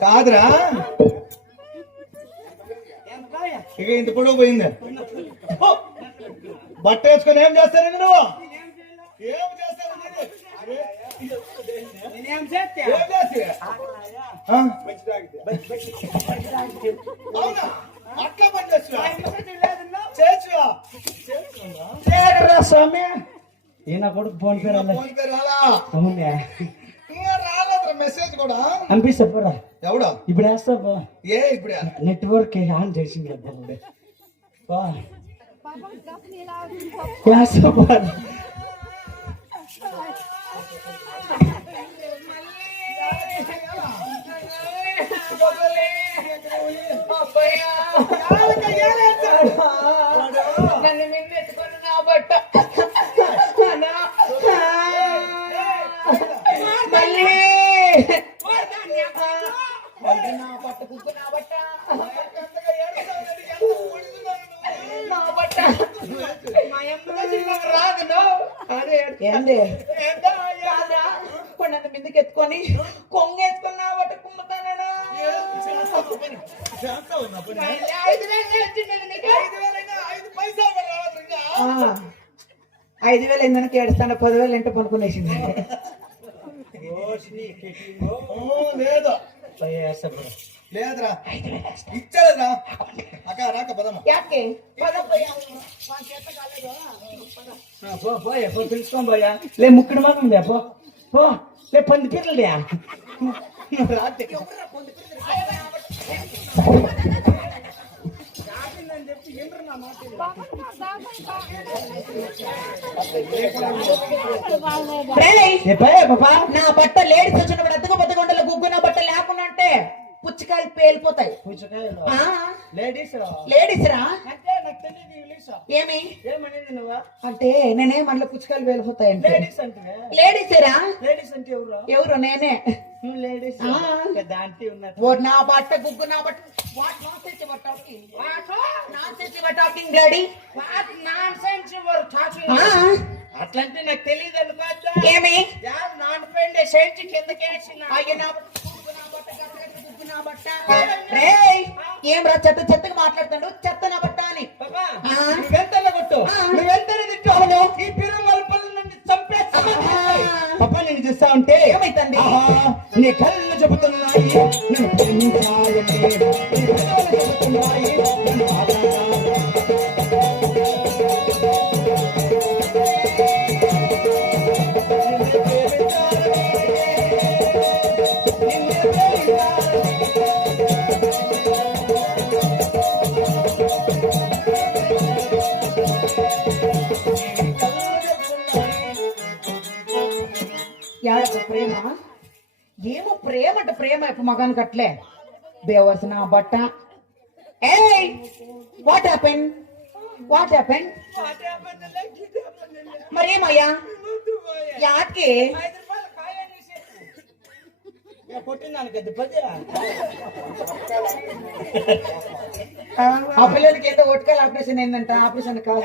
కాదురా? ఇక ఇంత పొడవు పోయింది! బట్ట వేసుకొని ఏం చేస్తారు నువ్వు. ఏం చేస్తారు. అవునా? అట్లా పని చేస్తున్నా స్వామి? ఈయన కొడుకు ఫోన్ పే రాలే ఫోన్ పే రాలా అవునే ఇంకా రాలేదురా మెసేజ్ కూడా అనిపిస్తా పోరా ఎవడా ఇప్పుడు వేస్తా పో ఏ ఇప్పుడే నెట్వర్క్ ఆన్ చేసింది అప్పుడు పో వేస్తా పో నన్ను మిన్నెత్తుకొని నా బట్ట అన్నా. మళ్ళీ మళ్ళీ నా బట్ట కుక్కు నా బట్ట నా బట్ట మా అమ్మ నాకు రాదు నో. అదే నన్ను మీదకి ఎత్తుకొని కొంగేసుకొని నా బట్ట కుమ్ముతానా ఐదు వేలు అయిందనకి ఏడుస్తాను పదివేలు ఎంట పనుకునేసింది. లేదు లేదురా ఇచ్చలేదురా. అక్క రాక పదమ్మా. పోయా పో పిలుచుకోం పోయా. లే ముక్కడి మాత్రం లే పో. పో లే పంది పిల్లలే రాత్రి. నా బట్ట లేడీస్ వచ్చినప్పుడు అద్దక బద్దగొండల గుగ్గు నా బట్ట లేకుండా అంటే పుచ్చకాయలు పేలిపోతాయి. లేడీస్ లేడీస్ రా. ఏమి? అంటే నేనే మళ్ళీ పుచ్చకాయలు పేలిపోతాయంటే లేడీస్ అంటే లేడీసేరా లేడీస్ అంటే ఎవరు? ఎవరు? నేనే. లేడీస్ ఆంటీ ఉన్నారు నా బట్ట గుగ్గు నా బట్ట what nonsense your talking what nonsense your talking daddy what nonsense your talking అట్లంటే నాకు తెలియదు అనుకోవచ్చా ఏమి? నాన్ ఫ్రెండ్ సెంచ్ కిందకేసిన అయ్యో నా బట్ట గుగ్గు నా ఏం రా చెత్త చెత్తగా మాట్లాడుతాడు చెత్త నా బట్ట. నువ్వెంతలో కొట్టు. నువ్వెంతలో తిట్టు అవును. ఈ పిరుమల పళ్ళు నన్ను చంపేస్తా. పాపా నేను చూస్తా ఉంటే ఏమైతుంది? నీ కళ్ళు చెబుతున్నాయి నేను మగానికి అట్లే బేవర్స్ నా బట్ట. ఏయ్ వాట్ హ్యాపెన్ వాట్ హ్యాపెన్ మరేమయ్యా? పది ఆ పిల్లలకి ఏదో ఒట్కాల ఆపరేషన్ అయిందంట ఆపరేషన్ కాదు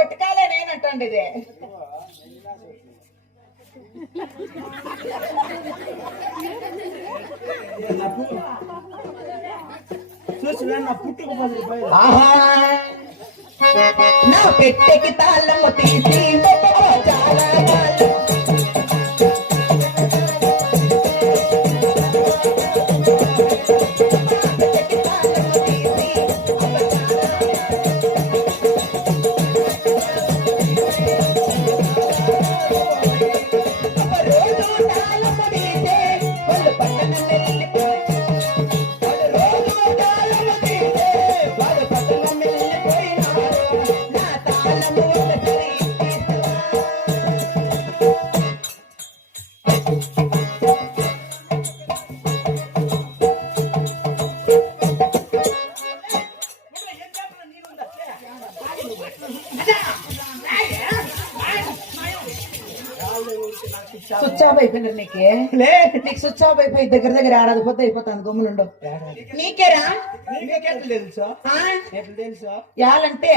ఒట్కాలే నేనంటండి ఇది. నా పుట్టుకు పది రూపాయలు ఆహా నా పెట్టెకి తాళము తీసి అయిపోయినారు నీకే? లే. నీకు స్విచ్ ఆఫ్ అయిపోయి దగ్గర దగ్గర ఆడది పోతే అయిపోతుంది గమ్మునుండు. నీకేరా తెలుసా? తెలుసా? యాలంటే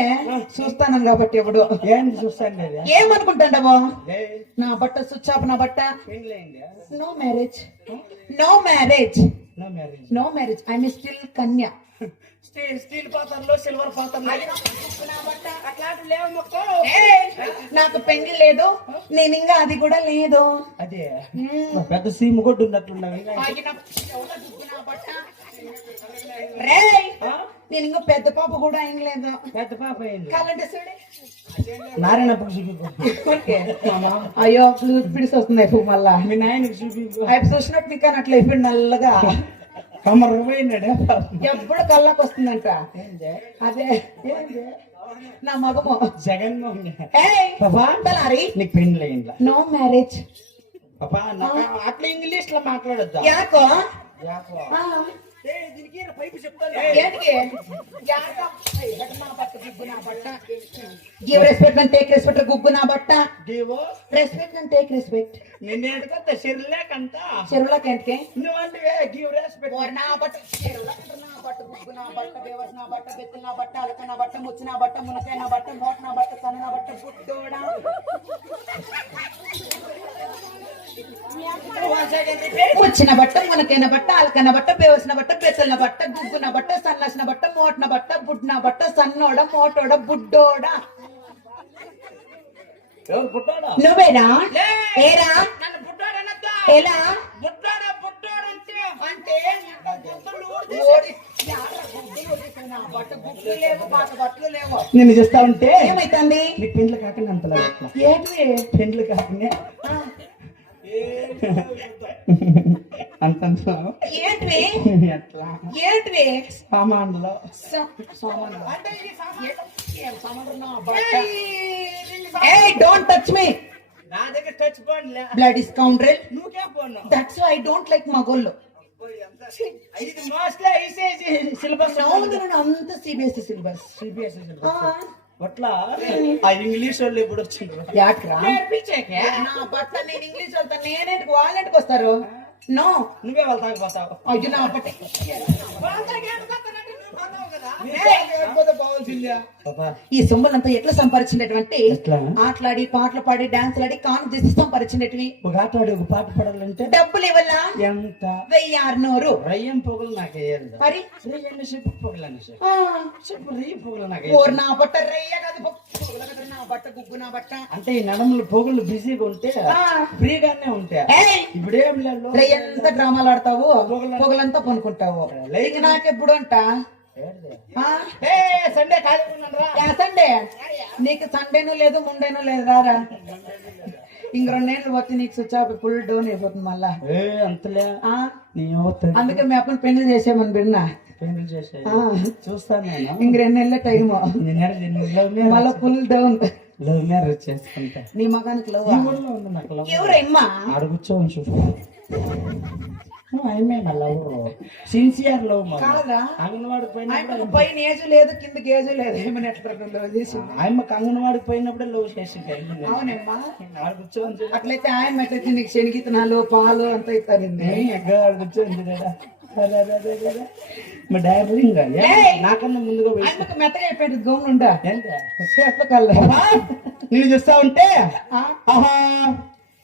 చూస్తాను కాబట్టి ఎప్పుడు ఏంటి చూస్తాను ఏమనుకుంటాండవో? నా బట్ట స్విచ్ ఆఫ్ నా బట్ట? No marriage no marriage no marriage I me still Kanya steel steel పాత్రలో సిల్వర్ పాత్రలో. అట్లాంటి లేవు నాకు పెళ్ళి లేదు నేను ఇంకా అది కూడా లేదు. అదే. పెద్ద సీమ కొట్టు ఉన్నట్లున్నావు నేను ఇంకా పెద్ద పాప కూడా ఏం లేదు. పెద్ద పాప కాలంటే చూడే. నారాయణ అయ్యో పిడిసి వస్తున్నాయి పువ్వు మళ్ళా. మీ నాయనకి చూపి చూసినట్టు నీకు అట్లా అయిపోయి నల్లగా. కమర్ పోయినాడే ఎప్పుడు కళ్ళకి వస్తుందంట. అదే. నా మగము జగన్మోహన్ తలారి నీకు పెళ్ళి అయిందా నో మ్యారేజ్. పాపా అట్లా ఇంగ్లీష్లో మాట్లాడొద్దా? యాకో? యాకో. దీనికి పైపు చెప్తాను. ఏంటికి యాకో. Give respect and take respect Guggu నా బట్ట రెస్పెక్ట్ అండ్ టేక్ రెస్పెక్ట్ నిన్న ఎడకంత చెరువులోకి ఏంటికి నువ్వంటే గివ్ రెస్పెక్ట్ నా బట్ట నా బట్ట గుగ్గు నా బట్ట బేవస్ నా బట్ట బెత్తులు నా బట్ట అలక నా బట్ట ముచ్చు నా బట్ట మునకాయ నా బట్ట మోట నా బట్ట సన్న నా బట్ట పుట్టోడా ముచ్చిన బట్ట మునకైన బట్ట అలకన బట్ట బేవసిన బట్ట బెత్తల బట్ట గుగ్గున బట్ట సన్నసిన బట్ట మోటన బట్ట బుడ్న బట్ట సన్నోడ మోటోడ బుడ్డోడ నువ్వేనా ఏరా ఎలా అంటే నిన్ను చూస్తా ఉంటే ఏమైతుంది? నీ పెండ్లు కాకుండా అంతలా. ఏంటి పెండ్లు కాకుండా. ఆ, అంత ఏంటివి ఎట్లా? ఏంటివి సామాన్లో. స- సామాన్లు. ఏ- ఏం సామాన్లు నా బట్ట? ఏయ్ డోంట్ టచ్ మీ నా దగ్గర టచ్ పోన్లే బ్లడ్ స్కౌండ్రెల్ నువ్వుకే పోను దట్స్ ఐ డోంట్ లైక్ మగోళ్ళు ఇది మోస్ట్లీ ఐసీఐసి సిలబస్ అవును అంత సిబిఎస్ఈ సిలబస్ సిబిఎస్ఈ సిలబస్ అట్లా ఆ ఇంగ్లీష్ వాళ్ళు ఎప్పుడు వచ్చిండ్రు? నేర్పించాకే? నా నేను ఇంగ్లీష్ నేనేంటికి వాళ్ళంటికి వస్తారు? నో. నువ్వే వాళ్ళు తాగిపోతావు అయ్యో నా బట్ట ఈ సొమ్ములంతా ఎట్లా సంపాదించినటువంటి? ఎట్లా? ఆటలాడి పాటలు పాడి డాన్సులు ఆడి కాను చేసి సంపాదించినటివి. ఒక ఆట ఆడి ఒక పాట పాడాలంటే? డబ్బులు ఇవ్వలా? ఎంత? వెయ్యి ఆరునూరు రయ్యం పొగలు నాకు మరి? రయ్యన్న చెప్పు పొగలని చెప్పు. రయ్యం పొగలు నాకు ఓర్. నా బట్ట రెయ్య కాదు నా బట్ట గుగ్గు నా బట్ట. అంటే ఈ నడములు పొగలు బిజీగా ఉంటే. ఫ్రీగానే ఉంటాయి ఇప్పుడేం లేదు. రెయ్యంతా డ్రామాలు ఆడతావు? పొగలంతా- పనుకుంటావు. లైక్ నాకెప్పుడు అంట సండే ఖాళీ సండే నీకు సండేను లేదు ముండేను లేదు రారా. ఇంక రెండేళ్ళు పోతే నీకు స్విచ్ ఆఫ్ ఫుల్ డౌన్ అయిపోతుంది మళ్ళా. అంతలే. అందుకే మీ అప్పని పెళ్ళి చేసేమని బిన్నా. చూస్తాను నేను. ఇంక రెండు నెలల టైం మళ్ళా ఫుల్ డౌన్ లవ్ మ్యారేజ్ చేసుకుంటా. నీ మగానికి లవ్ ఎవరమ్మా చూసు అయిమే నా లవ్ సిన్సియర్ లవ్ కాదా? అంగన్వాడికి పోయినప్పుడు పైన ఏజు లేదు కింద గేజు లేదు ఏమని ఎట్లా లవ్ చేసి. ఆయమ్మకి అంగన్వాడికి పోయినప్పుడే లవ్ చేసింది అవునమ్మా. అట్లయితే ఆయన ఎట్లయితే నీకు శనిగితనాలు పాలు అంతా ఇస్తారు ఏయ్, ఎక్కడ ఆడ కూర్చోని చూడరా. అరే, అరే, అరే, అరే, అరే. మా డార్లింగ్ నాకన్నా ముందుగా ఆయనకు మెత్తగా అయిపోయింది ఎంత చేత కళ్ళ నేను చూస్తా ఉంటే? ఆహా!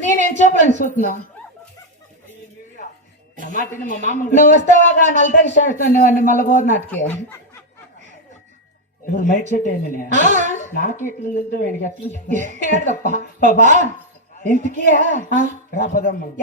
నేనేం చెప్పడానికి చూస్తున్నా? నువ్వు వస్తావాగా నల్లటకి చేస్తాను మళ్ళీ పోదు నాటికి. ఇప్పుడు మైక్ సెట్ అయింది? నాకు ఎట్లా ఎట్లా బాబా ఇంతకీ? ఆ? రాపదమ్మ